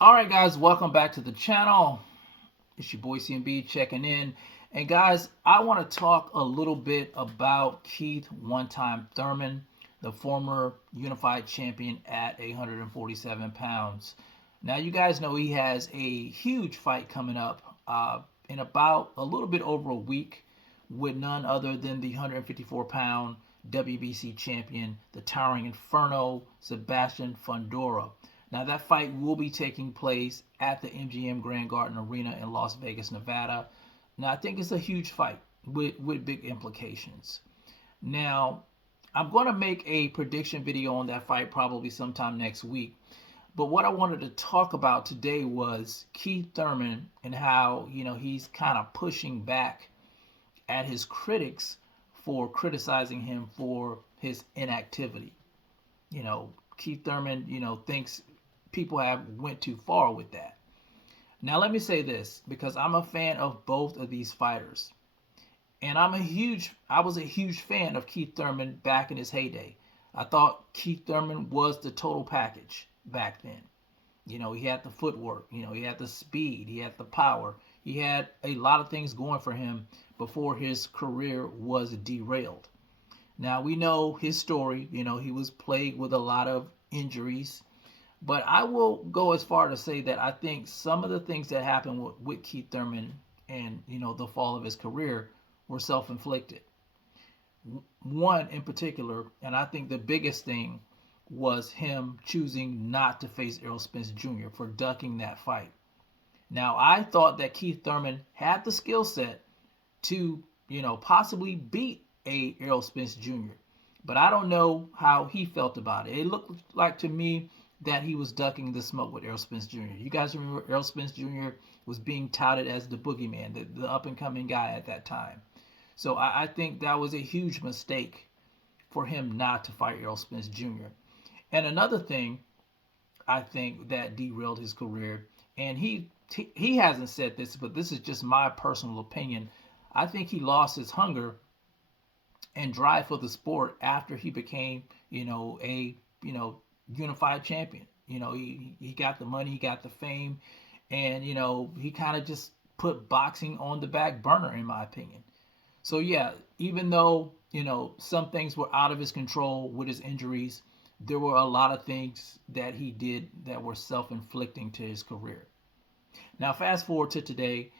All right, guys, welcome back to the channel. It's your boy CMB checking in. And guys, I want to talk a little bit about Keith One Time Thurman, the former unified champion at 147 pounds. Now, you guys know he has a huge fight coming up in about a little bit over a week with none other than the 154-pound WBC champion, the towering Inferno, Sebastian Fundora. Now, that fight will be taking place at the MGM Grand Garden Arena in Las Vegas, Nevada. Now, I think it's a huge fight with big implications. Now, I'm going to make a prediction video on that fight probably sometime next week. But what I wanted to talk about today was Keith Thurman and how, he's kind of pushing back at his critics for criticizing him for his inactivity. Keith Thurman, thinks people have went too far with that. Now let me say this because I'm a fan of both of these fighters. And I was a huge fan of Keith Thurman back in his heyday. I thought Keith Thurman was the total package back then. He had the footwork, he had the speed, he had the power. He had a lot of things going for him before his career was derailed. Now we know his story, he was plagued with a lot of injuries. But I will go as far to say that I think some of the things that happened with Keith Thurman and the fall of his career were self-inflicted. One in particular, and I think the biggest thing was him choosing not to face Errol Spence Jr. for ducking that fight. Now I thought that Keith Thurman had the skill set to possibly beat a Errol Spence Jr. But I don't know how he felt about it. It looked like to me that he was ducking the smoke with Errol Spence Jr. You guys remember Errol Spence Jr. was being touted as the boogeyman, the up and coming guy at that time. So I think that was a huge mistake for him not to fight Errol Spence Jr. And another thing I think that derailed his career, and he hasn't said this, but this is just my personal opinion. I think he lost his hunger and drive for the sport after he became, a unified champion. He got the money, he got the fame, and he kind of just put boxing on the back burner, in my opinion. So yeah, even though some things were out of his control with his injuries, there were a lot of things that he did that were self-inflicting to his career. Now, fast forward to today,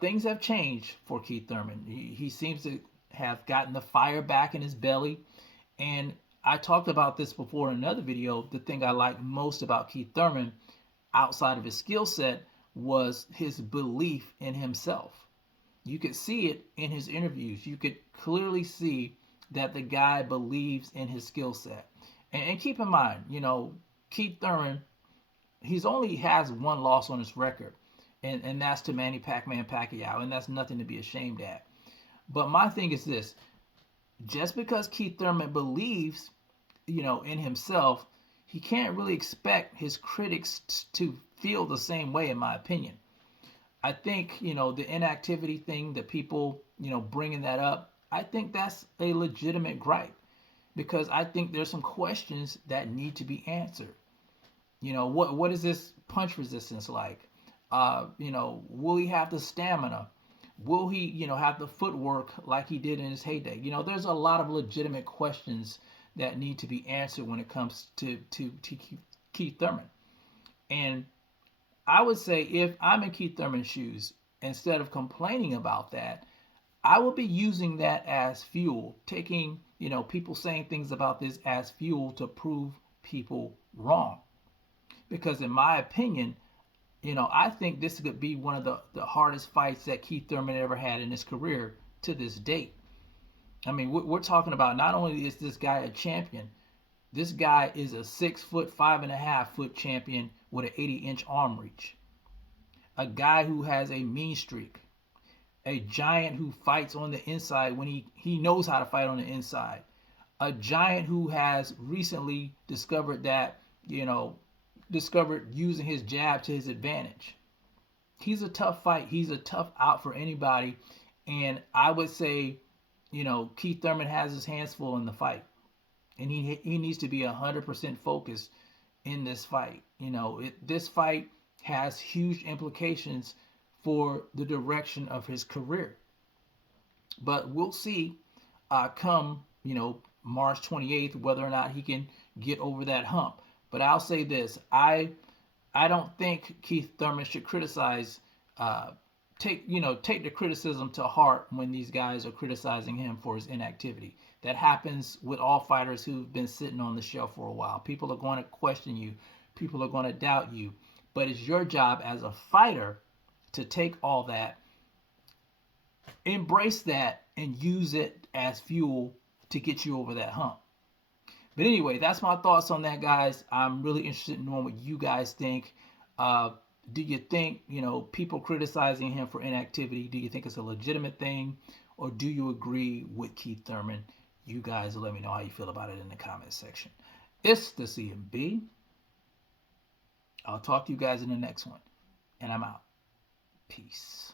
things have changed for Keith Thurman. He seems to have gotten the fire back in his belly, and I talked about this before in another video. The thing I like most about Keith Thurman, outside of his skill set, was his belief in himself. You could see it in his interviews. You could clearly see that the guy believes in his skill set. And keep in mind, Keith Thurman, he's only has one loss on his record, and that's to Manny Pac-Man Pacquiao, and that's nothing to be ashamed at. But my thing is this: just because Keith Thurman believes, in himself, he can't really expect his critics to feel the same way, in my opinion. I think, the inactivity thing, that people, bringing that up, I think that's a legitimate gripe because I think there's some questions that need to be answered. What is this punch resistance like? Will he have the stamina? Will he, have the footwork like he did in his heyday? There's a lot of legitimate questions that need to be answered when it comes to Keith Thurman. And I would say if I'm in Keith Thurman's shoes, instead of complaining about that, I would be using that as fuel, taking, people saying things about this as fuel to prove people wrong. Because in my opinion, I think this could be one of the hardest fights that Keith Thurman ever had in his career to this date. I mean, we're talking about not only is this guy a champion, this guy is a 6 foot, 5.5 foot champion with an 80-inch arm reach. A guy who has a mean streak. A giant who fights on the inside when he knows how to fight on the inside. A giant who has recently discovered using his jab to his advantage. He's a tough fight. He's a tough out for anybody. And I would say, Keith Thurman has his hands full in the fight. And he needs to be 100% focused in this fight. This fight has huge implications for the direction of his career. But we'll see come, March 28th, whether or not he can get over that hump. But I'll say this: I don't think Keith Thurman should criticize, take the criticism to heart when these guys are criticizing him for his inactivity. That happens with all fighters who've been sitting on the shelf for a while. People are going to question you. People are going to doubt you. But it's your job as a fighter to take all that, embrace that, and use it as fuel to get you over that hump. But anyway, that's my thoughts on that, guys. I'm really interested in knowing what you guys think. Do you think, people criticizing him for inactivity, do you think it's a legitimate thing? Or do you agree with Keith Thurman? You guys let me know how you feel about it in the comment section. It's the CMB. I'll talk to you guys in the next one. And I'm out. Peace.